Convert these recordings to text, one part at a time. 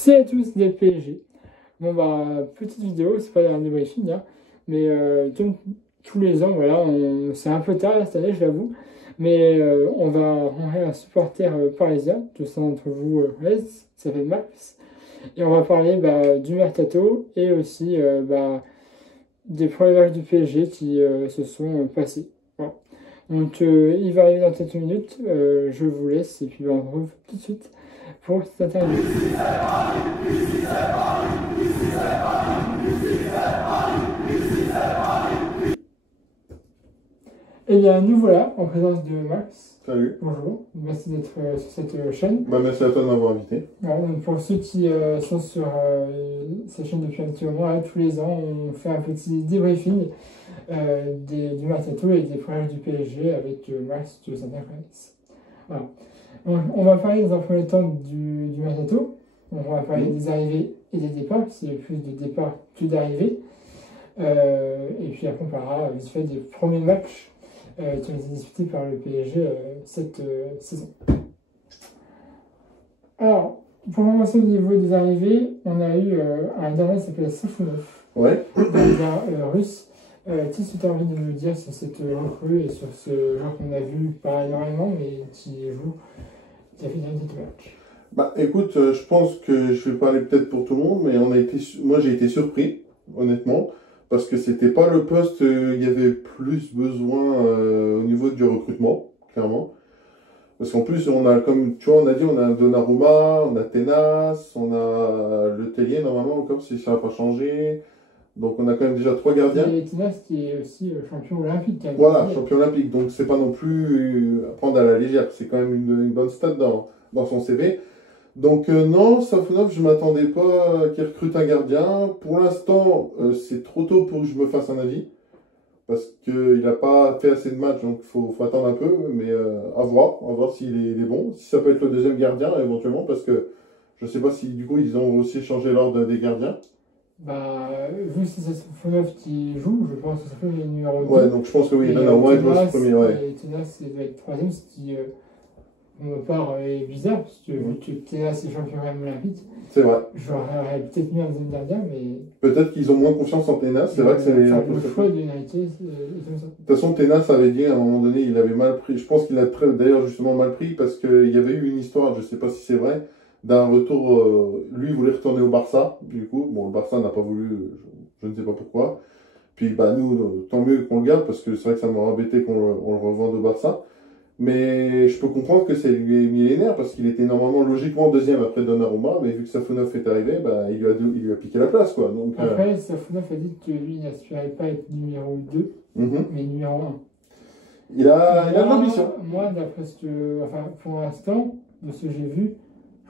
Salut à tous des PSG. Bon bah petite vidéo, c'est pas un débriefing hein, mais comme tous les ans, voilà, c'est un peu tard cette année, je l'avoue, mais on est un supporter parisien, tous d'entre vous ça fait Max, et on va parler du mercato et aussi des premiers matchs du PSG qui se sont passés. Voilà. Donc il va arriver dans quelques minutes, je vous laisse et puis on se retrouve tout de suite pour cette interview. Et bien nous voilà en présence de Max. Salut. Bonjour, merci d'être sur cette chaîne. Merci à toi de m'avoir invité. Voilà, donc pour ceux qui sont sur cette chaîne depuis un petit moment, là, tous les ans on fait un petit débriefing du mercato et des projets du PSG avec Max de Saint-Etienne. Voilà. Donc, on va parler dans un premier temps du mercato. Donc, on va parler des arrivées et des départs, c'est plus de départs que d'arrivées. Et puis après on parlera vite fait des premiers matchs qui ont été disputés par le PSG cette saison. Alors, pour commencer au niveau des arrivées, on a eu un dernier qui s'appelle Safounov, Ouais. un russe. Qu'est-ce que tu as envie de nous dire sur cette recrue et sur ce joueur qu'on a vu pas énormément, mais qui a fait gagner quelques matchs? Bah écoute, je pense que je vais parler peut-être pour tout le monde, mais moi j'ai été surpris, honnêtement, parce que c'était pas le poste il y avait plus besoin au niveau du recrutement, clairement. Parce qu'en plus, on a, comme tu vois, on a dit, on a Donnarumma, on a Tenas, on a Le Tellier, normalement, encore si ça n'a pas changé. Donc on a quand même déjà 3 gardiens. Et Tinas qui est aussi champion olympique. Voilà, champion olympique. Donc c'est pas non plus à prendre à la légère. C'est quand même une bonne stat dans son CV. Donc non, Safounov, je m'attendais pas qu'il recrute un gardien. Pour l'instant, c'est trop tôt pour que je me fasse un avis. Parce qu'il n'a pas fait assez de matchs, donc il faut attendre un peu. Mais à voir s'il est bon. Si ça peut être le deuxième gardien, éventuellement, parce que je sais pas si du coup ils ont aussi changé l'ordre des gardiens. Vu que c'est Safounov qui joue, je pense que ça fait le numéro 2. Ouais, donc je pense que oui, Donnarumma il doit être premier. Ouais. Et Tenas doit être troisième, ce qui, de ma part, est bizarre, parce que vu que Tenas est champion olympique, c'est vrai. J'aurais peut-être mis un deuxième gardien, mais. Peut-être qu'ils ont moins confiance en Tenas, c'est vrai que c'est le choix de United, c'est comme ça. De toute façon, Tenas avait dit à un moment donné, il avait mal pris. Je pense qu'il a d'ailleurs justement mal pris parce qu'il y avait eu une histoire, je ne sais pas si c'est vrai, d'un retour. Lui voulait retourner au Barça, du coup. Bon, le Barça n'a pas voulu, je ne sais pas pourquoi. Puis nous, tant mieux qu'on le garde parce que c'est vrai que ça m'aurait embêté qu'on le revende au Barça. Mais je peux comprendre que c'est lui millénaire parce qu'il était normalement logiquement deuxième après Donnarumma, mais vu que Safounov est arrivé, il lui a piqué la place, quoi. Donc, après, Safounov a dit que lui n'aspirait pas à être numéro 2, mais numéro 1. Il a de l'ambition. Moi, d'après ce que. Enfin, pour l'instant, de ce que j'ai vu,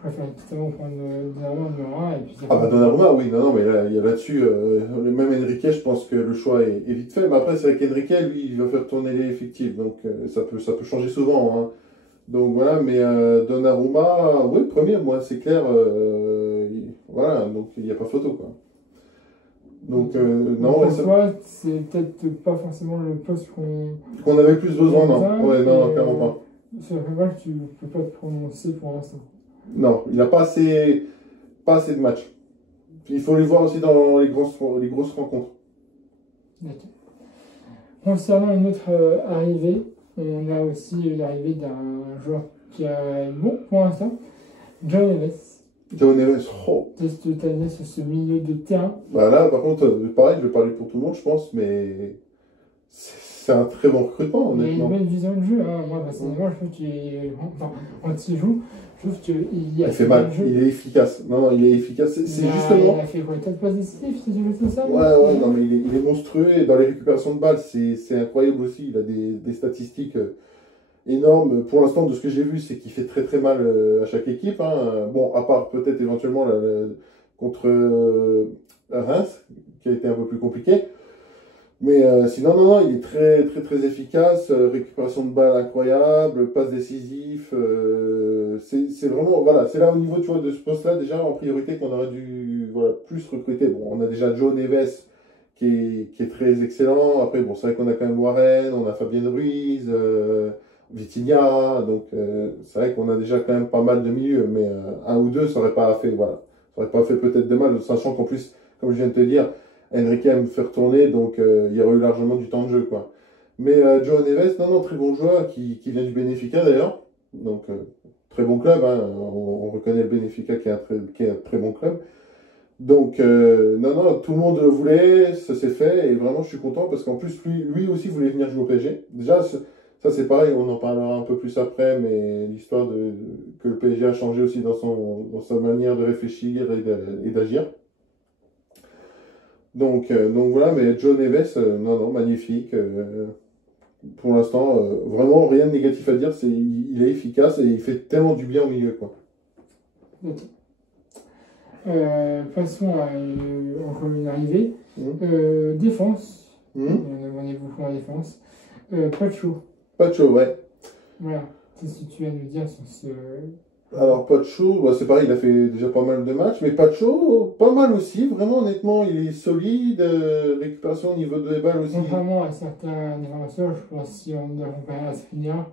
je préfère totalement prendre Donnarumma numéro 1. Et puis Donnarumma, oui, non, mais il y a là-dessus, même Enrique, je pense que le choix est vite fait. Mais après, c'est vrai qu'Enrique, lui, il va faire tourner les effectifs, donc ça peut changer souvent. Hein. Donc voilà, mais Donnarumma, oui, premier, moi, c'est clair. Voilà, donc il n'y a pas photo, quoi. Donc, non. Pour toi, c'est peut-être pas forcément le poste qu'on avait plus besoin, non. Ouais, non, clairement pas. Sur le match, tu ne peux pas te prononcer pour l'instant. Non, il n'a pas assez de matchs. Il faut les voir aussi dans les grosses rencontres. D'accord. Concernant une autre arrivée, on a aussi l'arrivée d'un joueur qui est bon pour l'instant, João Neves. João Neves, Test cette année sur ce milieu de terrain. Là, par contre, pareil, je vais parler pour tout le monde, je pense, mais c'est un très bon recrutement, honnêtement. Il a une bonne vision de jeu. Hein. Moi, personnellement, je trouve qu'il quand il joue, je trouve qu'il fait mal. Il est efficace. Non, il est efficace. C'est justement. Il a fait quoi? 4 passes décisives, si tu veux ça? Ouais, non, mais il est monstrueux. Et dans les récupérations de balles, c'est incroyable aussi. Il a des statistiques énormes. Pour l'instant, de ce que j'ai vu, c'est qu'il fait très très mal à chaque équipe. Hein. Bon, à part peut-être éventuellement contre Reims, qui a été un peu plus compliqué. Mais sinon, non, il est très très très efficace, récupération de balles incroyable, passe décisif, c'est vraiment, voilà, c'est là au niveau, tu vois, de ce poste-là, déjà, en priorité, qu'on aurait dû, plus recruter. Bon, on a déjà João Neves, qui est très excellent, après, bon, c'est vrai qu'on a quand même Warren, on a Fabien Ruiz, Vitinha, donc c'est vrai qu'on a déjà quand même pas mal de milieux, mais un ou deux, ça aurait pas ça aurait pas fait peut-être de mal, sachant qu'en plus, comme je viens de te dire, Enrique aime faire tourner, donc il y aurait eu largement du temps de jeu, quoi. Mais João Neves, non, non, très bon joueur, qui vient du Benfica d'ailleurs. Donc, très bon club, hein. On reconnaît le Benfica qui est un très bon club. Donc, non, non, tout le monde le voulait, ça s'est fait, et vraiment, je suis content parce qu'en plus, lui aussi voulait venir jouer au PSG. Déjà, ça c'est pareil, on en parlera un peu plus après, mais l'histoire que le PSG a changé aussi dans sa manière de réfléchir et d'agir. Donc voilà, mais João Neves, non, non, magnifique. Pour l'instant, vraiment rien de négatif à dire, il est efficace et il fait tellement du bien au milieu, quoi. Ok. Passons à encore une arrivée. Défense. On est beaucoup en défense. Pacho. Pacho, ouais. Voilà. Qu'est-ce que tu vas nous dire sur ce. Alors Pacho, bah, c'est pareil, il a fait déjà pas mal de matchs, mais Pacho, pas mal aussi, vraiment honnêtement, il est solide, récupération au niveau de balles aussi. Contrairement à certains défenseurs, je pense si on doit comparer à Skriniar,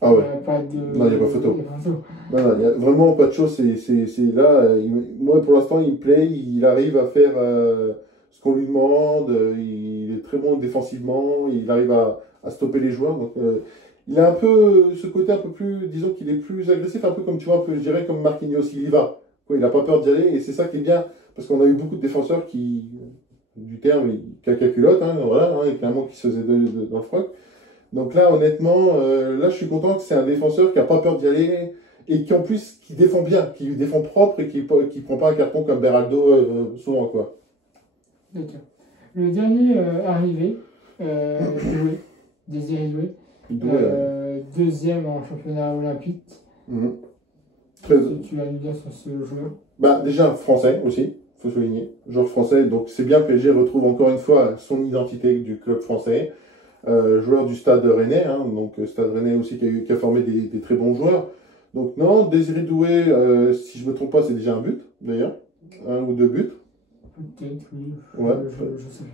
Ah ouais. pas de. Non, il n'y a pas photo. Non, non, vraiment Pacho, c'est là, moi pour l'instant il me plaît, il arrive à faire ce qu'on lui demande, il est très bon défensivement, il arrive à stopper les joueurs, donc il a un peu ce côté un peu plus, disons qu'il est plus agressif, un peu comme tu vois, un peu, je dirais comme Marquinhos, il y va. Quoi, il n'a pas peur d'y aller, et c'est ça qui est bien, parce qu'on a eu beaucoup de défenseurs qui, du terme, caca culotte, hein, voilà, hein, et clairement qui se faisaient dans le froc. Donc là, honnêtement, là je suis content que c'est un défenseur qui n'a pas peur d'y aller, et qui en plus, qui défend bien, qui défend propre, et qui prend pas un carton comme Beraldo souvent, quoi. D'accord. Le dernier arrivé, Doué, Désiré Doué. Deuxième en championnat olympique. Tu vas nous dire sur ce joueur? Bah, déjà, français aussi, il faut souligner. Joueur français, donc c'est bien, PSG retrouve encore une fois son identité du club français. Joueur du Stade Rennais, hein, donc Stade Rennais aussi qui a formé des très bons joueurs. Donc non, Désiré Doué, si je ne me trompe pas, c'est déjà un but, d'ailleurs. Un ou deux buts. Peut-être, oui. Ouais. Je sais pas.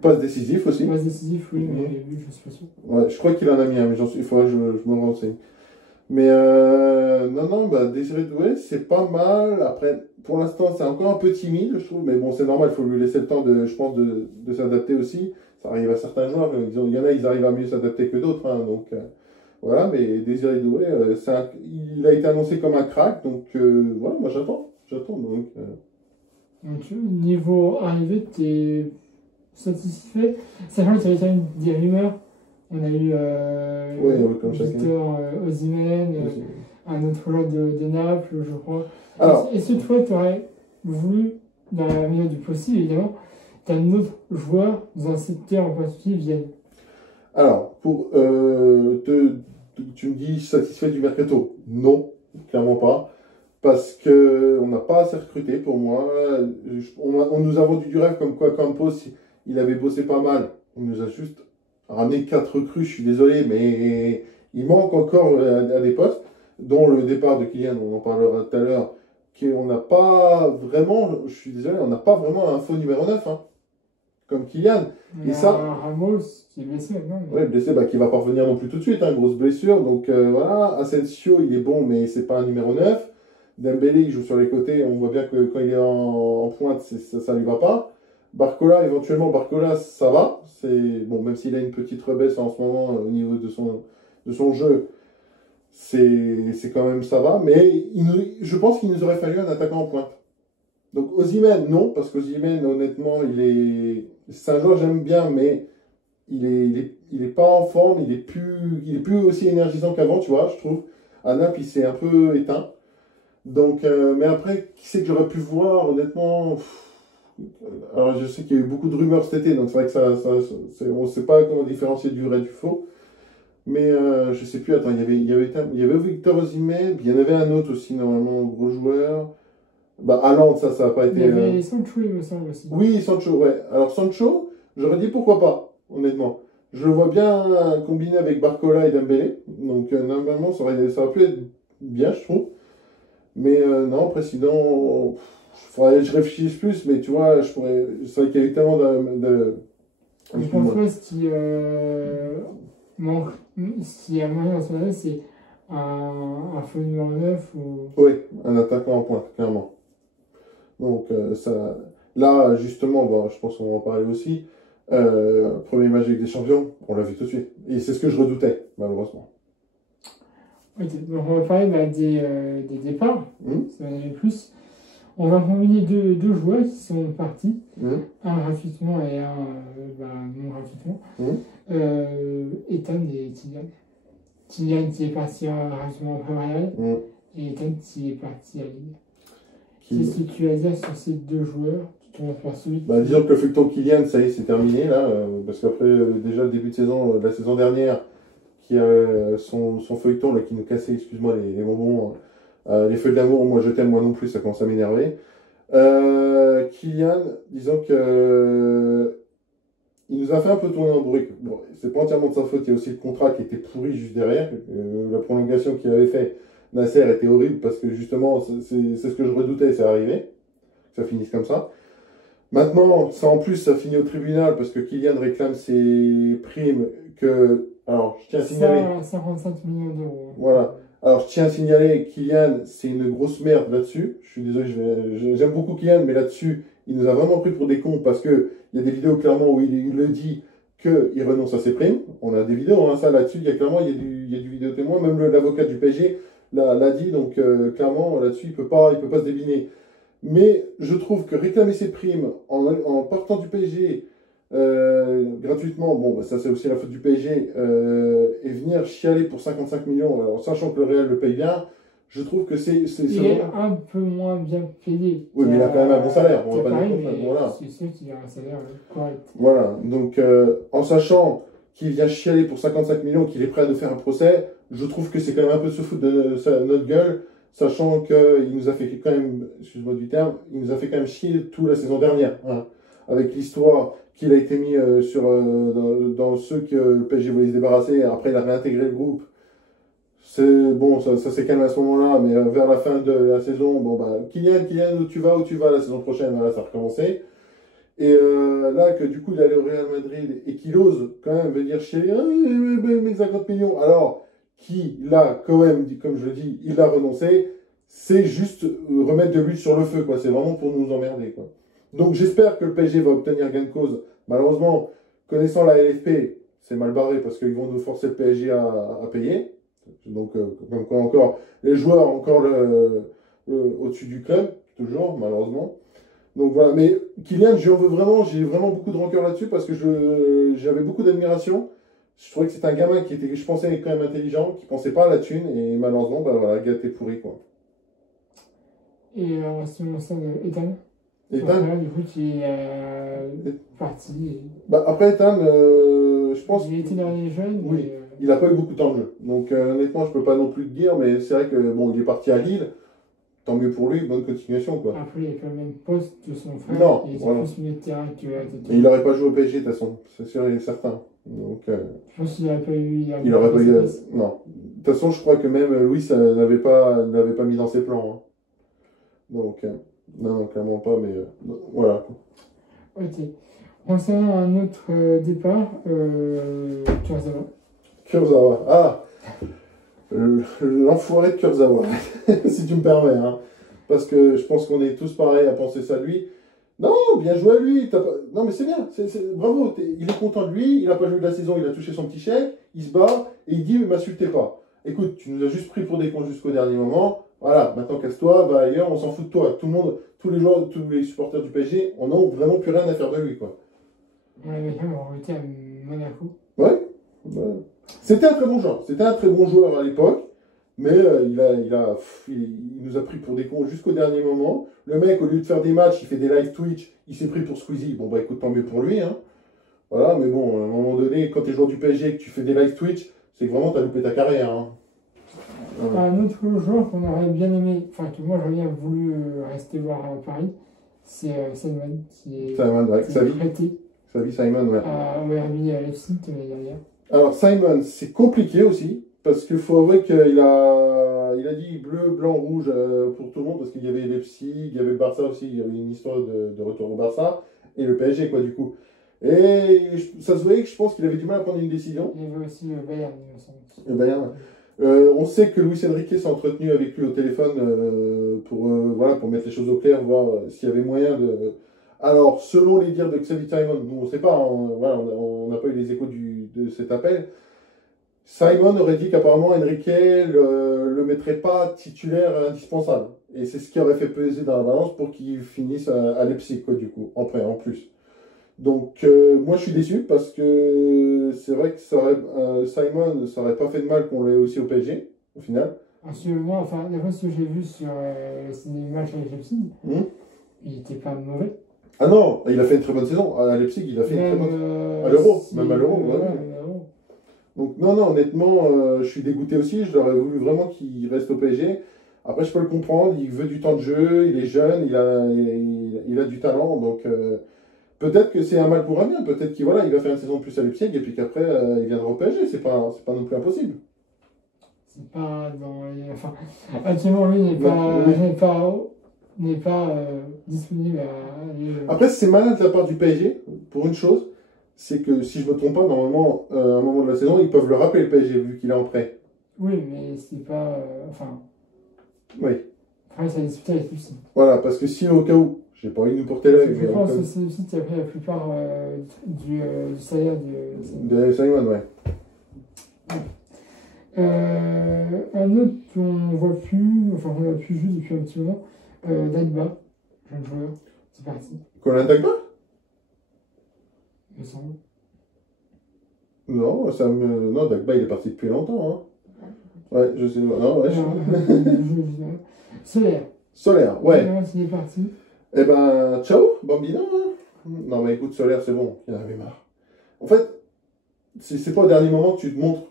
Passe décisif aussi. Passe décisif, oui, mais les buts, je suis pas sûr. Ouais, je crois qu'il en a mis un, mais il faudra que je me renseigne. Mais non, non, bah, Désiré Doué, c'est pas mal. Après, pour l'instant, c'est encore un peu timide, je trouve. Mais bon, c'est normal, il faut lui laisser le temps, je pense, de s'adapter aussi. Ça arrive à certains joueurs. Il y en a, ils arrivent à mieux s'adapter que d'autres. Hein, donc voilà, mais Désiré Doué, il a été annoncé comme un crack. Donc voilà, moi j'attends. Donc, niveau arrivée, tu es satisfait? Sachant qu'il y avait des rumeurs. On a eu Victor Osimhen, un autre joueur de Naples, je crois. Est-ce que toi, tu aurais voulu, dans la mesure du possible, évidemment, qu'un autre joueur dans un secteur en particulier vienne? Alors, tu me dis satisfait du mercato? Non, clairement pas. Parce qu'on n'a pas assez recruté pour moi. On nous a vendu du rêve comme quoi Campos, il avait bossé pas mal. Il nous a juste ramené 4 recrues, je suis désolé, mais il manque encore à des postes, dont le départ de Kylian, on en parlera tout à l'heure, qu'on n'a pas vraiment, je suis désolé, on n'a pas vraiment un faux numéro 9, hein, comme Kylian. Et ça, Ramos, qui est blessé maintenant. Oui, blessé, qui va pas revenir non plus tout de suite, hein, grosse blessure. Donc voilà, Asensio, il est bon, mais c'est pas un numéro 9. Dembélé, il joue sur les côtés, on voit bien que quand il est en pointe, ça lui va pas. Barcola, éventuellement, ça va. Bon, même s'il a une petite rebaisse en ce moment au niveau de son jeu, c'est quand même ça va. Mais je pense qu'il nous aurait fallu un attaquant en pointe. Donc Osimhen, non, parce qu'Osimhen, honnêtement, c'est un joueur que j'aime bien, mais il est pas en forme, il est plus aussi énergisant qu'avant, tu vois, je trouve. À Naples, il s'est un peu éteint. Donc, mais après, qui c'est que j'aurais pu voir, honnêtement. Alors, je sais qu'il y a eu beaucoup de rumeurs cet été, donc c'est vrai que on ne sait pas comment différencier du vrai du faux. Mais je sais plus, attends, il y avait Victor Osimhen, puis il y en avait un autre aussi, normalement, gros joueur. Bah, Haaland, ça n'a pas été. Il y avait Sancho, il me semble aussi. Oui, Sancho, ouais. Alors, Sancho, j'aurais dit pourquoi pas, honnêtement. Je le vois bien combiné avec Barcola et Dembélé. Donc, normalement, ça aurait pu être bien, je trouve. Mais non, président. Faudrait que je réfléchisse plus, mais tu vois, c'est vrai qu'il y a eu tellement de... Je pense que ce qui manque, ce qui a moyen en ce moment, c'est un faux numéro 9 ou... Oui, un attaquant en pointe, clairement. Donc, là, justement, bon, je pense qu'on va en parler aussi. Premier match avec des champions, on l'a vu tout de suite. Et c'est ce que je redoutais, malheureusement. Ok, donc on va parler des départs, ça va en aller plus. On va combiner deux joueurs qui sont partis, un gratuitement et un non gratuitement. Ethan et Kylian. Kylian qui est parti gratuitement après Real et Ethan qui est parti à Lille. Qu'est-ce que tu as à dire sur ces deux joueurs? Tu commences par celui disons que le feuilleton Kylian, ça y est, c'est terminé là, parce qu'après déjà le début de saison, la saison dernière, qui a son feuilleton là, qui nous cassait, excuse-moi, les bonbons, les feux de l'amour, moi je t'aime, moi non plus, ça commence à m'énerver. Kylian, disons que il nous a fait un peu tourner en bourrique. Bon, c'est pas entièrement de sa faute, il y a aussi le contrat qui était pourri juste derrière. La prolongation qu'il avait fait, Nasser, était horrible parce que justement, c'est ce que je redoutais, c'est arrivé. Que ça finisse comme ça. Maintenant, ça en plus, ça finit au tribunal parce que Kylian réclame ses primes que. Alors, je tiens à signaler. 55 millions d'euros. Voilà. Alors, je tiens à signaler, Kylian, c'est une grosse merde là-dessus. Je suis désolé, j'aime beaucoup Kylian, mais là-dessus, il nous a vraiment pris pour des cons parce qu'il y a des vidéos clairement où il le dit qu'il renonce à ses primes. On a des vidéos, hein, ça là-dessus, il y a clairement il y a du vidéo témoin. Même l'avocat du PSG l'a dit, donc clairement, là-dessus, il peut pas se débiner. Mais je trouve que réclamer ses primes en partant du PSG gratuitement, bon, bah, ça c'est aussi la faute du PSG, et venir chialer pour 55 millions, alors, sachant que le Real le paye bien, je trouve que c'est il est un peu moins bien payé. Oui, mais il a quand même un bon salaire. On va pas Paris, dire voilà. C'est sûr qu'il a un salaire correct. Voilà, donc en sachant qu'il vient chialer pour 55 millions, qu'il est prêt à nous faire un procès, je trouve que c'est quand même un peu se foutre de notre gueule, sachant qu'il nous a fait quand même, excuse-moi du terme, il nous a fait quand même chier toute la saison dernière, hein, avec l'histoire qu'il a été mis dans ceux que le PSG voulait se débarrasser, et après il a réintégré le groupe. C'est bon, ça s'est calmé à ce moment-là, mais vers la fin de la saison, bon bah, Kylian, où tu vas la saison prochaine, voilà, ça a recommencé. Et là, que du coup, il allait au Real Madrid et qu'il ose quand même venir chez mes 50 millions, alors qui, là, quand même, comme je le dis, il a renoncé, c'est juste remettre de l'huile sur le feu, quoi. C'est vraiment pour nous emmerder, quoi. Donc j'espère que le PSG va obtenir gain de cause. Malheureusement, connaissant la LFP, c'est mal barré parce qu'ils vont nous forcer le PSG à payer. Donc, comme quoi encore, les joueurs encore au-dessus du club, toujours, malheureusement. Donc voilà, mais Kylian, j'en veux vraiment, j'ai vraiment beaucoup de rancœur là-dessus parce que j'avais beaucoup d'admiration. Je trouvais que c'était un gamin qui était, je pensais, quand même intelligent, qui pensait pas à la thune, et malheureusement, bah voilà, gâté pourri, quoi. Et si on s'en Ethan. Ethan, du coup, qui est parti. Bah, après, Ethan, je pense. Il était dans les jeunes. Oui. Mais, il n'a pas eu beaucoup de temps de jeu. Donc honnêtement, je ne peux pas non plus te dire, mais c'est vrai que bon, il est parti à Lille. Tant mieux pour lui, bonne continuation, quoi. Après, il est quand même poste de son frère. Non, il est voilà. plus milieu de terrain que Et il n'aurait pas joué au PSG de toute façon, c'est sûr et certain. Donc, je pense qu'il n'aurait pas eu. Il n'aurait pas eu. Non. De toute façon, je crois que même Louis n'avait pas mis dans ses plans. Hein. Donc, non, clairement pas, mais voilà. Ok. Concernant un autre départ, Kurzawa. Kurzawa. Ah, l'enfoiré de Kurzawa, si tu me permets. Hein. Parce que je pense qu'on est tous pareils à penser ça de lui. Non, bien joué à lui. Non, mais c'est bien. Bravo. Il est content de lui. Il n'a pas joué de la saison. Il a touché son petit chèque. Il se bat et il dit ne m'insultez pas. Écoute, tu nous as juste pris pour des cons jusqu'au dernier moment. Voilà, maintenant casse-toi, va ailleurs, on s'en fout de toi. Tout le monde, tous les joueurs, tous les supporters du PSG, on n'a vraiment plus rien à faire de lui, quoi. On l'avait quand même recruté à Monaco. Ouais. C'était un très bon joueur. C'était un très bon joueur à l'époque. Mais il nous a pris pour des cons jusqu'au dernier moment. Le mec, au lieu de faire des matchs, il fait des live Twitch, il s'est pris pour Squeezie. Bon, bah écoute, tant mieux pour lui. Hein. Voilà, mais bon, à un moment donné, quand tu es joueur du PSG et que tu fais des live Twitch, c'est que vraiment tu as loupé ta carrière. Hein. Un autre joueur qu'on aurait bien aimé, enfin que moi j'aurais bien voulu rester voir à Paris, c'est Simon qui est prêté. Simon, ouais. Au RB Leipzig l'année dernière. Alors Simon, c'est compliqué aussi. Parce qu'il faut avouer qu'il a dit bleu, blanc, rouge pour tout le monde, parce qu'il y avait Leipzig, il y avait Barça aussi, il y avait une histoire de retour au Barça, et le PSG, quoi, du coup. Et ça se voyait que je pense qu'il avait du mal à prendre une décision. Il y avait aussi le Bayern, il me semble. Le Bayern. On sait que Luis Enrique s'est entretenu avec lui au téléphone voilà, pour mettre les choses au clair, voir s'il y avait moyen de... Alors, selon les dires de Xavi Simon, nous on ne sait pas, voilà, on n'a pas eu les échos de cet appel. Simon aurait dit qu'apparemment Enrique le mettrait pas titulaire indispensable. Et c'est ce qui aurait fait peser dans la balance pour qu'il finisse à Leipzig, quoi, du coup, en prêt, en plus. Donc, moi je suis déçu parce que c'est vrai que Simon, ça aurait pas fait de mal qu'on l'ait aussi au PSG, au final. Moi, enfin, d'après ce que j'ai vu sur les matchs avec Leipzig, il n'était pas mauvais. Ah non, il a fait une très bonne saison. À Leipzig, il a fait une très bonne saison. À l'Euro, même à l'Euro. Ouais. Donc, non, honnêtement, je suis dégoûté aussi. Je l'aurais voulu vraiment qu'il reste au PSG. Après, je peux le comprendre. Il veut du temps de jeu, il est jeune, il a du talent. Donc, peut-être que c'est un mal pour un bien. Peut-être qu'il voilà, il va faire une saison de plus à Leipzig et puis qu'après, il viendra au PSG. C'est pas non plus impossible. C'est pas dans les... Enfin, actuellement, lui n'est pas disponible à... Après, c'est malin de la part du PSG, pour une chose, c'est que si je me trompe pas, normalement, à un moment de la saison, ils peuvent le rappeler, le PSG, vu qu'il est en prêt. Oui, mais c'est pas... enfin... Oui. Après, ça a discuté avec lui. Voilà, parce que si au cas où, j'ai pas envie de nous porter l'œil... Je pense que c'est aussi qui a pris la plupart du salaire de Simon, ouais. Un autre qu'on voit plus, enfin qu'on a plus vu depuis un petit moment, Dagba, jeune joueur, c'est parti. Colin Dagba? Il me semble. Non, non, Dagba il est parti depuis longtemps. Hein. Ouais, je sais. Non, ouais, Solaire. Solaire, ouais. Il est parti. Eh ben, ciao, Bambino. Hein. Non, mais écoute, Solaire, c'est bon, il en avait marre. En fait, c'est pas au dernier moment que tu te montres.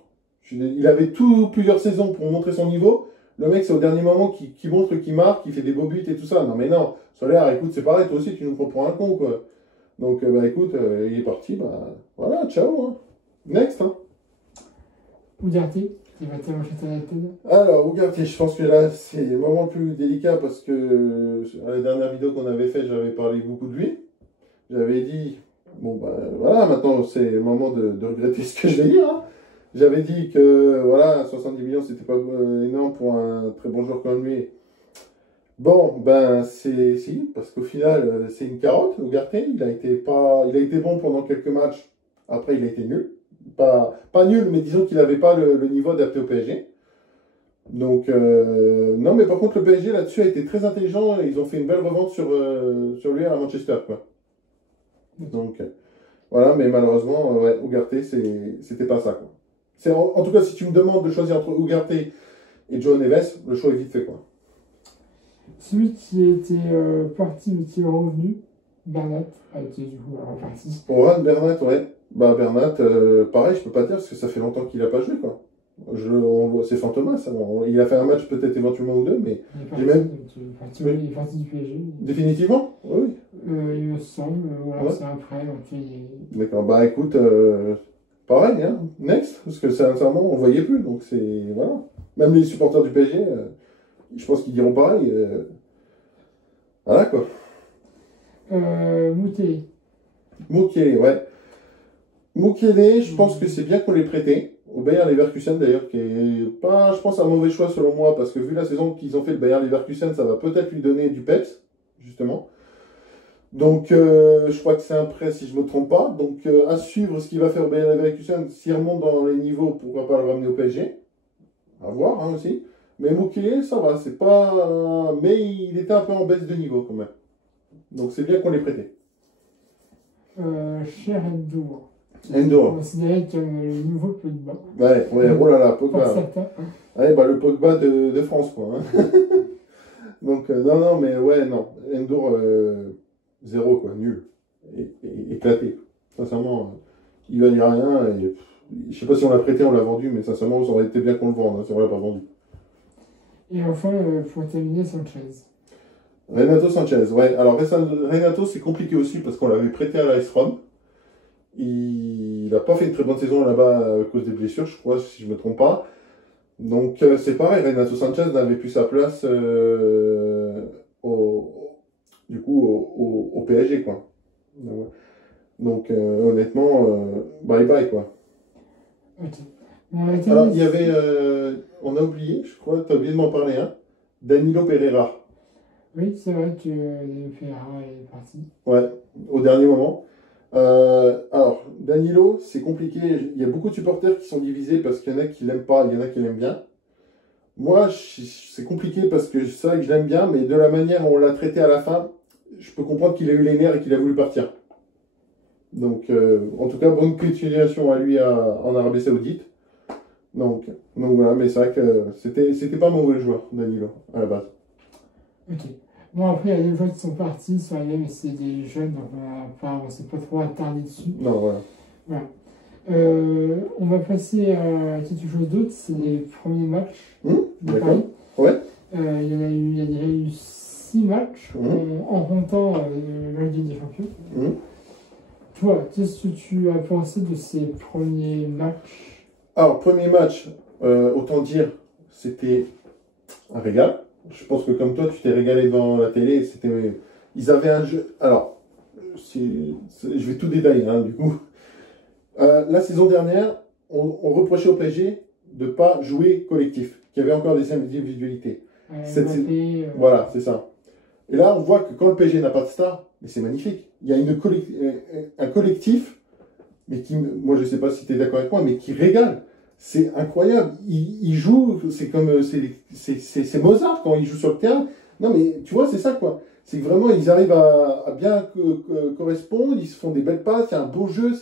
Il avait plusieurs saisons pour montrer son niveau. Le mec, c'est au dernier moment qui montre qu'il marque, qu'il fait des beaux buts et tout ça. Non, mais non, Solaire, écoute, c'est pareil, toi aussi, tu nous prends pour un con, quoi. Donc, bah écoute, il est parti, bah voilà, ciao. Hein. Next. Hein. Ugarte, il va être Manchester United. Alors, Ugarte, je pense que là, c'est le moment le plus délicat parce que à la dernière vidéo qu'on avait fait, j'avais parlé beaucoup de lui. J'avais dit, bon, bah voilà, maintenant, c'est le moment de regretter ce que je vais dire. Hein. J'avais dit que voilà, 70 millions, c'était pas énorme pour un très bon joueur comme lui. Bon, ben si, parce qu'au final, c'est une carotte, Ugarte. Il a été bon pendant quelques matchs. Après, il a été nul. Pas nul, mais disons qu'il n'avait pas le niveau adapté au PSG. Donc, non, mais par contre, le PSG là-dessus a été très intelligent. Ils ont fait une belle revente sur lui à Manchester, quoi. Donc, voilà, mais malheureusement, ouais, Ugarte, c'était pas ça, quoi. En tout cas, si tu me demandes de choisir entre Ugarte et Joe Neves, le choix est vite fait, quoi. Celui qui était parti mais qui est revenu, Bernat, a été du coup reparti. Oran Bernat, ouais. Bah, Bernat, pareil, je peux pas dire parce que ça fait longtemps qu'il a pas joué, quoi. C'est Fantomas, ça. Il a fait un match peut-être éventuellement ou deux, mais il est parti du PSG. Définitivement? Oui. Il me semble, voilà, ouais. C'est un prêt. D'accord, bah écoute, pareil, hein, next, parce que sincèrement, on ne voyait plus, donc c'est, voilà. Même les supporters du PSG, je pense qu'ils diront pareil. Voilà, quoi. Moukele. Moukele, ouais. Moukele, je pense que c'est bien qu'on l'ait prêté. Au Bayer Leverkusen d'ailleurs, qui est pas, je pense, un mauvais choix selon moi, parce que vu la saison qu'ils ont fait le Bayer Leverkusen, ça va peut-être lui donner du peps, justement. Donc, je crois que c'est un prêt si je ne me trompe pas. Donc, à suivre ce qu'il va faire au Bayer Leverkusen. S'il remonte dans les niveaux, pourquoi pas le ramener au PSG. À voir, hein, aussi. Mais Moukele, ça va, c'est pas... mais il était un peu en baisse de niveau, quand même. Donc, c'est bien qu'on l'ait prêté. Cher Endour. Endour. Considéré comme le nouveau Pogba. Ouais, oh là là, Pogba. Ouais, bah, le Pogba de France, quoi. Hein. Donc, non, mais ouais, non. Endour, zéro, quoi, nul. Éclaté. Sincèrement, il va dire rien. Et, je sais pas si on l'a prêté, on l'a vendu, mais sincèrement, ça aurait été bien qu'on le vende, hein, si on l'a pas vendu. Et enfin, pour terminer, Sanchez. Renato Sanchez, ouais. Alors, Renato, c'est compliqué aussi parce qu'on l'avait prêté à l'AS Rome. Il n'a pas fait une très bonne saison là-bas à cause des blessures, je crois, si je ne me trompe pas. Donc, c'est pareil, Renato Sanchez n'avait plus sa place au PSG, quoi. Donc honnêtement, bye bye, quoi. Ok. Bon, alors, il y avait on a oublié, je crois, tu as oublié de m'en parler, hein. Danilo Pereira. Oui, c'est vrai que Ferrara est parti. Ouais, au dernier moment. Alors, Danilo, c'est compliqué. Il y a beaucoup de supporters qui sont divisés parce qu'il y en a qui l'aiment pas, il y en a qui l'aiment bien. Moi, c'est compliqué parce que c'est vrai que je l'aime bien, mais de la manière dont on l'a traité à la fin, je peux comprendre qu'il a eu les nerfs et qu'il a voulu partir. Donc, en tout cas, bonne continuation à lui en Arabie Saoudite. Donc voilà, mais c'est vrai que c'était pas un mauvais joueur, Danilo, à la base. Ok. Bon, après, il y a des joueurs qui sont partis, sont arrivés, mais c'est des jeunes, donc on s'est pas trop attardé dessus. Non, voilà. Voilà. On va passer à quelque chose d'autre, c'est les premiers matchs de Paris. Ouais. Il y a déjà eu 6 matchs en comptant la Ligue des Champions. Toi, qu'est-ce que tu as pensé de ces premiers matchs? Alors, premier match, autant dire, c'était un régal. Je pense que comme toi, tu t'es régalé devant la télé. Ils avaient un jeu. Alors, je vais tout détailler, hein, du coup. La saison dernière, on reprochait au PSG de ne pas jouer collectif, qu'il y avait encore des individualités. Voilà, c'est ça. Et là, on voit que quand le PSG n'a pas de star, mais c'est magnifique. Il y a un collectif, mais moi je ne sais pas si tu es d'accord avec moi, mais qui régale. C'est incroyable. Ils jouent, c'est comme c'est Mozart quand ils jouent sur le terrain. Non, mais tu vois, c'est ça quoi. C'est que vraiment, ils arrivent à bien correspondre, ils se font des belles passes, il y a un beau jeu.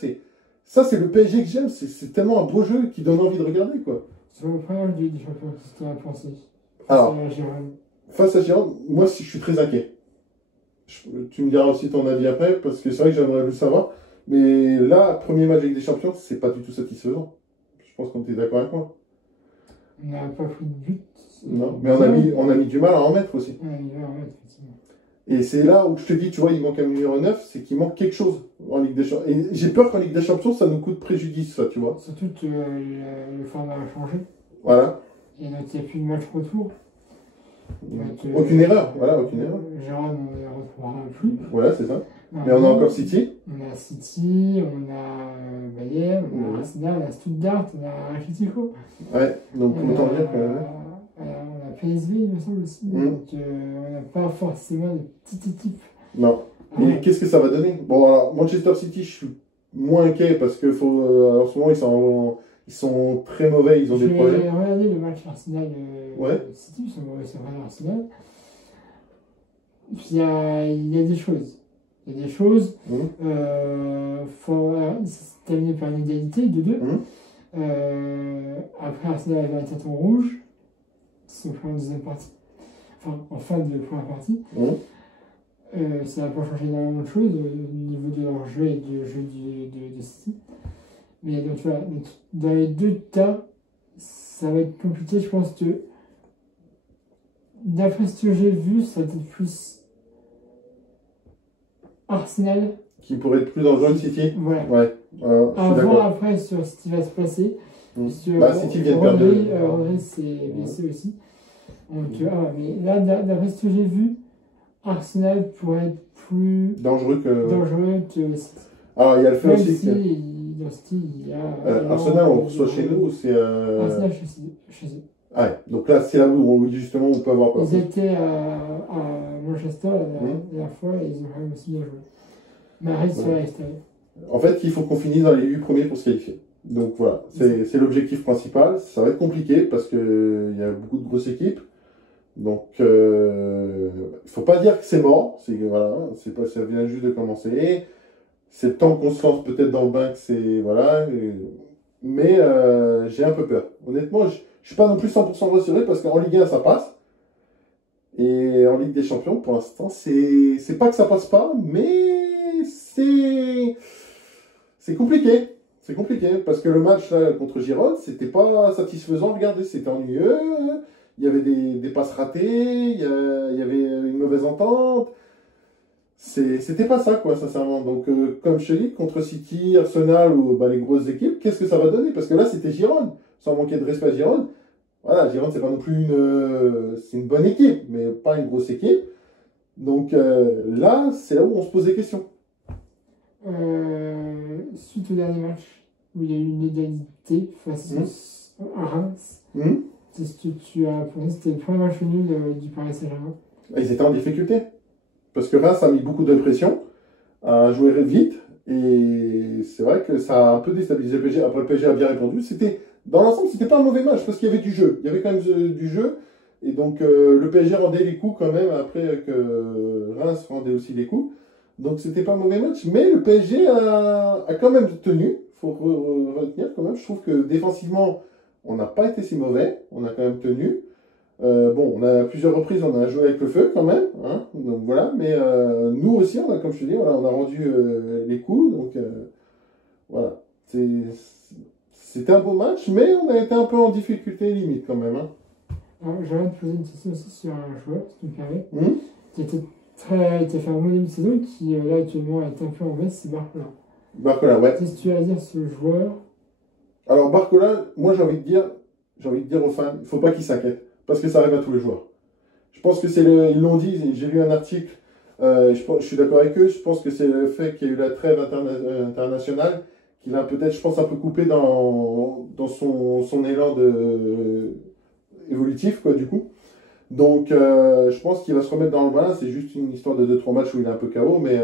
Ça, c'est le PSG que j'aime. C'est tellement un beau jeu qui donne envie de regarder quoi. Sur le premier match des champions, qu'est-ce que tu as pensé? Alors, face à Gironde, moi, je suis très inquiet. Tu me diras aussi ton avis après, parce que c'est vrai que j'aimerais le savoir. Mais là, premier match avec des champions, c'est pas du tout satisfaisant. Je pense qu'on est d'accord avec moi. On n'a pas pris de but. Non, mais on a mis du mal à en mettre aussi. On a mis du mal à en mettre, effectivement. Et c'est là où je te dis, tu vois, il manque un numéro 9, c'est qu'il manque quelque chose en Ligue des Champions. Et j'ai peur qu'en Ligue des Champions, ça nous coûte préjudice, ça, tu vois. Surtout que le format a changé. Voilà. Et donc, il n'y a plus de match retour. Donc, aucune erreur, voilà, aucune erreur. Gérard, on ne les retrouvera plus. Voilà, c'est ça. Mais on a encore City. On a City, on a Bayern, on a Arsenal, on a Stuttgart, on a Atletico. Ouais, donc autant dire que... on a PSV, il me semble aussi. Donc, on n'a pas forcément de petite équipe. Non. Mais qu'est-ce que ça va donner? Bon, alors, Manchester City, je suis moins inquiet parce que en ce moment, ils sont très mauvais, ils ont des problèmes. J'ai regardé le match Arsenal City, ils sont mauvais, c'est vrai, Arsenal. Puis il y a des choses. Il y a des choses. C'est terminé par une égalité de 2. Après, Arsenal avait un carton rouge. C'est en deuxième partie. Enfin, en fin de première partie. Ça n'a pas changé énormément de choses au niveau de leur jeu et du jeu de City. Mais donc, tu vois, dans les deux cas, ça va être compliqué. Je pense que, d'après ce que j'ai vu, ça va être plus Arsenal. Qui pourrait être plus dangereux que City. Voilà. Ouais. Avant, après, sur ce qui va se passer. City vient de perdre. André s'est blessé aussi. Donc, mais là, d'après ce que j'ai vu, Arsenal pourrait être plus dangereux que City. Alors, il y a le fait aussi que... Dans City, il y a... Arsenal, on reçoit chez nous, c'est... Arsenal chez eux. Ouais, donc là, c'est là où justement on peut avoir peur. Ils étaient à Manchester la dernière fois et ils ont quand même aussi bien joué. Mais reste sur l'extérieur. En fait, il faut qu'on finisse dans les 8 premiers pour se qualifier. Donc voilà, c'est l'objectif principal. Ça va être compliqué parce qu'il y a beaucoup de grosses équipes. Donc, il ne faut pas dire que c'est mort. Voilà, ça vient juste de commencer. C'est le temps qu'on se lance peut-être dans le bain que c'est... Voilà. Mais j'ai un peu peur. Honnêtement, je ne suis pas non plus 100% rassuré parce qu'en Ligue 1, ça passe. Et en Ligue des Champions, pour l'instant, c'est pas que ça passe pas, mais c'est compliqué. C'est compliqué parce que le match là, contre Gironde, c'était pas satisfaisant. Regardez, c'était ennuyeux. Il y avait des passes ratées, il y avait une mauvaise entente. C'était pas ça, quoi, sincèrement. Donc, comme je te dis, contre City, Arsenal ou les grosses équipes, qu'est-ce que ça va donner? Parce que là, c'était Gironde, sans manquer de respect à Gironde. Voilà, Gironde, c'est pas non plus c'est une bonne équipe, mais pas une grosse équipe. Donc là, c'est là où on se pose des questions. Suite au dernier match, où il y a eu une égalité face à Reims, Est-ce que tu as pensé que c'était le premier match nul du Paris Saint-Germain? Ils étaient en difficulté. Parce que Reims a mis beaucoup de pression, a joué vite, et c'est vrai que ça a un peu déstabilisé le PSG. Après, le PSG a bien répondu. Dans l'ensemble, c'était pas un mauvais match, parce qu'il y avait du jeu. Il y avait quand même du jeu, et donc le PSG rendait les coups quand même, après que Reims rendait aussi les coups. Donc c'était pas un mauvais match, mais le PSG a quand même tenu. Il faut retenir quand même. Je trouve que défensivement, on n'a pas été si mauvais. On a quand même tenu. Bon, on a à plusieurs reprises, on a joué avec le feu quand même, hein, donc voilà, mais nous aussi, comme je te dis, voilà, on a rendu les coups, donc voilà. C'était un beau match, mais on a été un peu en difficulté limite quand même. Hein. Alors, j'aimerais te poser une question aussi sur un joueur, si tu me permets, Hum. qui a fait un bon début de saison, qui là actuellement est un peu en baisse, c'est Barcola. Barcola, ouais. Qu'est-ce que tu as à dire sur ce joueur? Alors Barcola, moi j'ai envie de dire aux fans, il ne faut pas qu'ils s'inquiètent, parce que ça arrive à tous les joueurs. Je pense que ils l'ont dit, j'ai lu un article, je suis d'accord avec eux, je pense que c'est le fait qu'il y a eu la trêve internationale qu'il a peut-être, je pense, un peu coupé dans son élan évolutif, quoi, du coup. Donc, je pense qu'il va se remettre dans le bain, c'est juste une histoire de 2-3 matchs où il est un peu KO, mais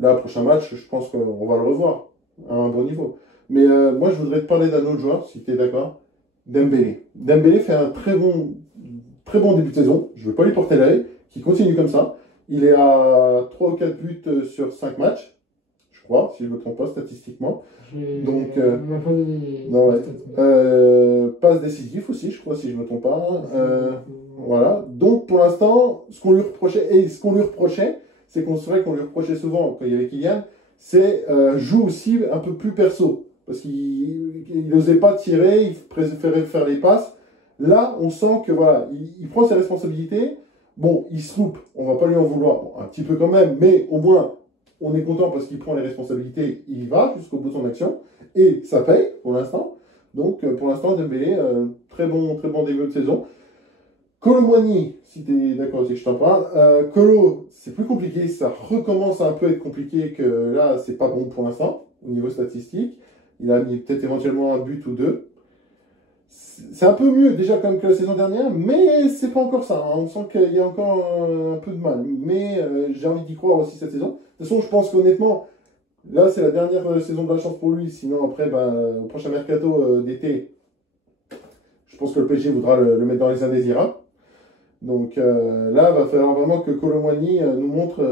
là, prochain match, je pense qu'on va le revoir à un bon niveau. Mais moi, je voudrais te parler d'un autre joueur, si tu es d'accord, Dembélé. Dembélé fait un très bon début de saison, je ne veux pas lui porter l'œil, qui continue comme ça. Il est à 3 ou 4 buts sur 5 matchs, je crois, si je ne me trompe pas statistiquement. Donc, non, ouais. Passe décisif aussi, je crois, si je ne me trompe pas. Voilà. Donc, pour l'instant, ce qu'on lui reprochait, c'est c'est vrai qu'on lui reprochait souvent, quand il y avait Kylian, c'est joue aussi un peu plus perso. Parce qu'il n'osait pas tirer, il préférait faire les passes. Là, on sent que voilà, il prend ses responsabilités. Bon, il se loupe, on va pas lui en vouloir, bon, un petit peu quand même, mais au moins, on est content parce qu'il prend les responsabilités, il y va jusqu'au bout de son action, et ça paye pour l'instant. Donc, pour l'instant, Dembélé, très bon début de saison. Kolo Muani, si tu es d'accord aussi que je t'en parle, Kolo, c'est plus compliqué, ça recommence à un peu être compliqué que là, c'est pas bon pour l'instant, au niveau statistique. Il a mis peut-être éventuellement un but ou deux. C'est un peu mieux déjà quand même que la saison dernière, mais c'est pas encore ça. Hein. On sent qu'il y a encore un peu de mal. Mais j'ai envie d'y croire aussi cette saison. De toute façon, je pense qu'honnêtement, là c'est la dernière saison de la chance pour lui. Sinon après, au prochain mercato d'été, je pense que le PSG voudra le mettre dans les indésirables. Donc là, il va falloir vraiment que Kolo Muani nous montre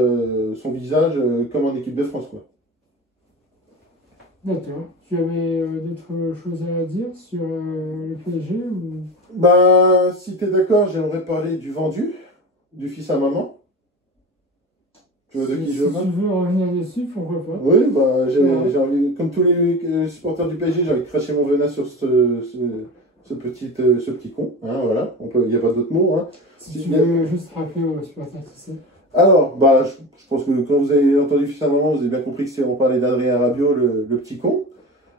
son visage comme en équipe de France, quoi. D'accord. Tu avais d'autres choses à dire sur le PSG ou... Si tu es d'accord, j'aimerais parler du vendu, du fils à maman. Tu vois de qui je parle? Si tu veux revenir dessus, pourquoi pas? Oui, j'ai envie, comme tous les supporters du PSG, j'ai envie de cracher mon venin sur ce petit con. Hein, voilà, il n'y a pas d'autre mot. Hein. Si tu veux juste rappeler aux supporters qui c'est. Alors, je pense que quand vous avez entendu fils à maman, vous avez bien compris que on parlait d'Adrien Rabiot, le petit con,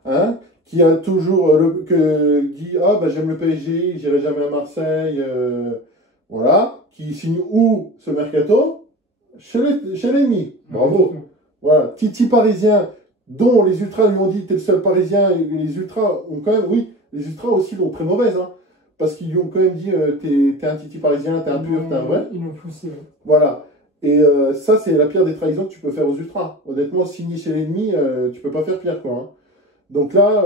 hein, qui a toujours dit j'aime le PSG, j'irai jamais à Marseille, voilà, qui signe où ce mercato? Chez l'ennemi. Bravo. Voilà, Titi parisien, dont les ultras lui ont dit t'es le seul parisien, et les ultras ont quand même, oui, les ultras aussi l'ont très mauvaise, hein, parce qu'ils lui ont quand même dit t'es un Titi parisien, t'es un pur, t'es un vrai. Ils l'ont poussé. Ouais. Voilà. Et ça, c'est la pire des trahisons que tu peux faire aux ultras. Honnêtement, signer chez l'ennemi, tu peux pas faire pire, quoi. Hein. Donc là,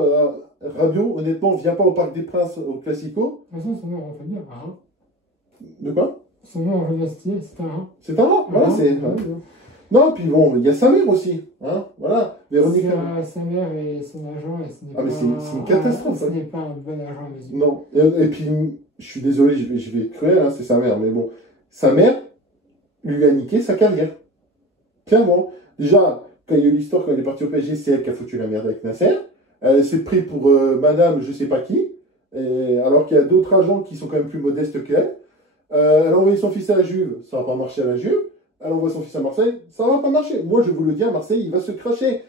Rabiot, honnêtement, vient pas au Parc des Princes, au Classico. De toute façon, son nom, on va dire Rhin. De quoi? Son nom, on va dire, c'est un Rhin. C'est un Rhin, voilà, c'est... Non, puis bon, il y a sa mère aussi, hein, voilà. Véronique... Sa mère et son agent, et ce n'est mais c'est une catastrophe. Ce n'est pas un bon agent, mais... Non, et puis, je suis désolé, je vais être cruel, hein, c'est sa mère, mais bon, sa mère lui a niqué sa carrière. Clairement. Déjà, quand il y a eu l'histoire, quand elle est partie au PSG, c'est elle qui a foutu la merde avec Nasser. Elle s'est pris pour madame je sais pas qui, alors qu'il y a d'autres agents qui sont quand même plus modestes qu'elle. Elle a envoyé son fils à la Juve, ça va pas marcher à la Juve. Elle envoie son fils à Marseille, ça va pas marcher. Moi, je vous le dis, à Marseille, il va se cracher.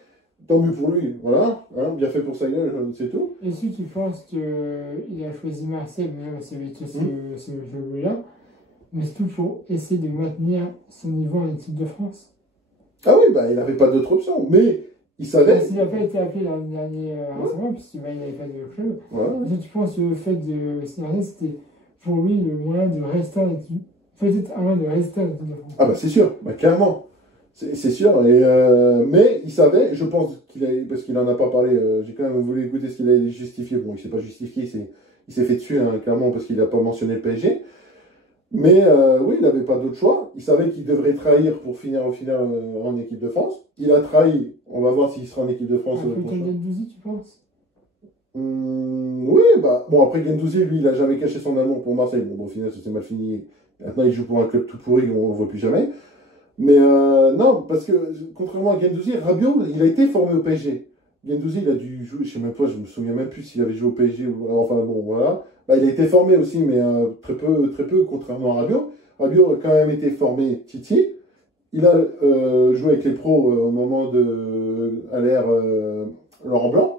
Tant mieux pour lui, voilà, hein, bien fait pour sa gueule, c'est tout. Est-ce que tu penses qu'il a choisi Marseille, mais c'est avec ce jeu-là, mais c'est tout pour essayer de maintenir son niveau en équipe de France? Ah oui, il n'avait pas d'autre option, mais il savait. S'il n'a pas été appelé l'année dernière récemment, puisqu'il n'avait pas de club, est-ce que tu penses que le fait de signer, c'était pour lui le moyen de rester en équipe. Peut-être un moyen de rester en équipe de France. Ah bah c'est sûr, bah, clairement. C'est sûr. Et, mais il savait, je pense parce qu'il en a pas parlé, j'ai quand même voulu écouter ce qu'il a justifié. Bon, il s'est pas justifié, il s'est fait dessus, hein, clairement, parce qu'il n'a pas mentionné le PSG. Mais oui, il n'avait pas d'autre choix. Il savait qu'il devrait trahir pour finir au final en équipe de France. Il a trahi. On va voir s'il sera en équipe de France. Un peu comme Gendouzi, tu penses? Oui, bah bon, après Gendouzi, lui, il n'a jamais caché son amour pour Marseille. Bon, au final, ça s'est mal fini. Maintenant, il joue pour un club tout pourri, on ne le voit plus jamais. Mais non, parce que contrairement à Gendouzi, Rabiot, il a été formé au PSG. Gendouzi, il a dû jouer, je sais même pas, je me souviens même plus s'il avait joué au PSG ou enfin bon, voilà. Bah, il a été formé aussi, mais très peu, contrairement à Rabiot. Rabiot a quand même été formé Titi. Il a joué avec les pros au moment à l'ère Laurent Blanc.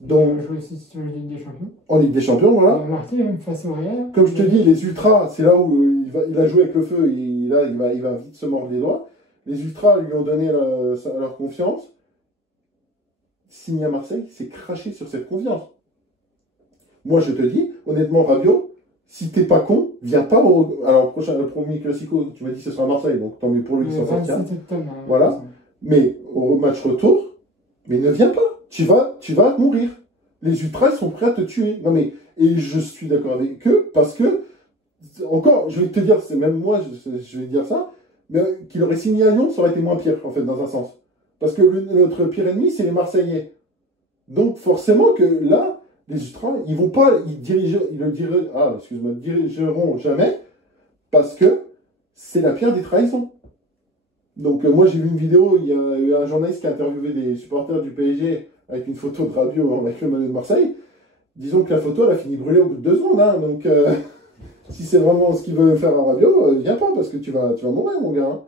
Donc, joué aussi sur la Ligue des Champions. En Ligue des Champions, voilà. Marqué même face au Real. Comme je te dis, les Ultras, c'est là où il a joué avec le feu, et là, il va vite se mordre les doigts. Les Ultras lui ont donné leur confiance. Signé à Marseille, c'est craché sur cette confiance. Moi, je te dis, honnêtement, Rabiot, si t'es pas con, viens pas au. Alors, le premier Classico, tu m'as dit que ce sera à Marseille, donc tant mieux pour lui, il s'en sortira. Voilà. Mais au match retour, mais ne viens pas. Tu vas mourir. Les Ultras sont prêts à te tuer. Non mais, et je suis d'accord avec eux, parce que, encore, je vais te dire, c'est même moi, je vais dire ça, mais qu'il aurait signé à Lyon, ça aurait été moins pire, en fait, dans un sens. Parce que notre pire ennemi, c'est les Marseillais. Donc, forcément que là, les Ultras, ils vont pas, dirigeront jamais, parce que c'est la pire des trahisons. Donc, moi, j'ai vu une vidéo, il y a eu un journaliste qui a interviewé des supporters du PSG avec une photo de Rabiot avec le maillot de Marseille. Disons que la photo, elle a fini brûlée au bout de 2 secondes. Hein. Donc, si c'est vraiment ce qu'il veut faire à Rabiot, viens pas, parce que tu vas mourir, mon gars. Hein.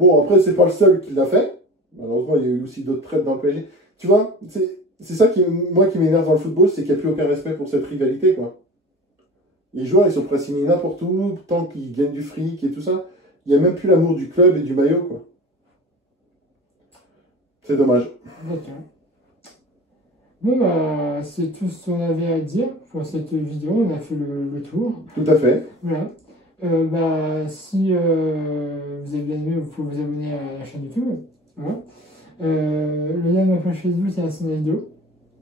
Bon, après, c'est pas le seul qui l'a fait. Malheureusement, il y a eu aussi d'autres traites dans le PSG. Tu vois, c'est ça qui m'énerve dans le football, c'est qu'il n'y a plus aucun respect pour cette rivalité, quoi. Les joueurs, ils sont prêts à signer n'importe où, tant qu'ils gagnent du fric et tout ça. Il n'y a même plus l'amour du club et du maillot, quoi. C'est dommage. D'accord. Bon, bah, c'est tout ce qu'on avait à dire pour cette vidéo. On a fait le tour. Tout à fait. Voilà. Si vous avez bien aimé, vous pouvez vous abonner à la chaîne YouTube. Voilà. Le lien de ma page Facebook, c'est la scène vidéo.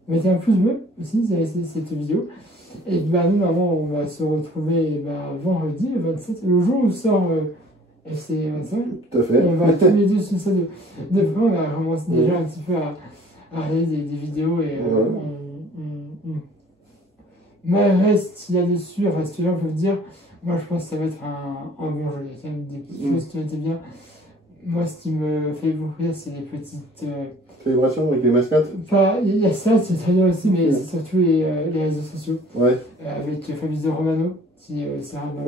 Mettez un pouce bleu aussi si vous avez cette vidéo. Et bah, nous, normalement, on va se retrouver vendredi, le 27, le jour où sort FC 25. Tout à fait. Et on va tous les deux sur ça de près. On a commencé déjà un petit peu à regarder des vidéos et malgré ce qu'il y a dessus, enfin ce que les gens peuvent dire, moi je pense que ça va être un bon jeu. Il y a quand même des petites choses qui ont été bien. Moi, ce qui me fait beaucoup rire, c'est les petites célébrations avec les mascottes. Il y a ça, c'est très bien aussi, mais c'est surtout les réseaux sociaux. Ouais. Avec Fabrizio Romano, qui ça va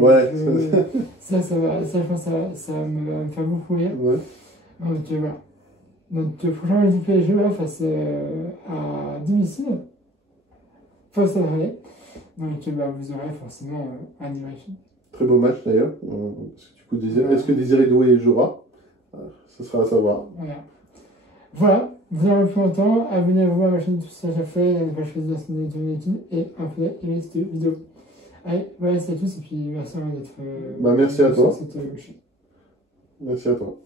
me faire beaucoup rire. Ouais. Donc voilà. Notre prochain match du PSG face à domicile, face à Rennes. Donc vous aurez forcément un débriefing. Très beau match d'ailleurs. Est-ce que Désiré Doué jouera? Ce sera à savoir. Voilà, vous avez plus longtemps. Abonnez-vous à ma chaîne, tout ça j'ai fait. La page Facebook de la chaîne YouTube et un peu aimer cette vidéo. Allez, voilà, c'est tout. Et puis merci d'être. Merci à toi. Merci à toi.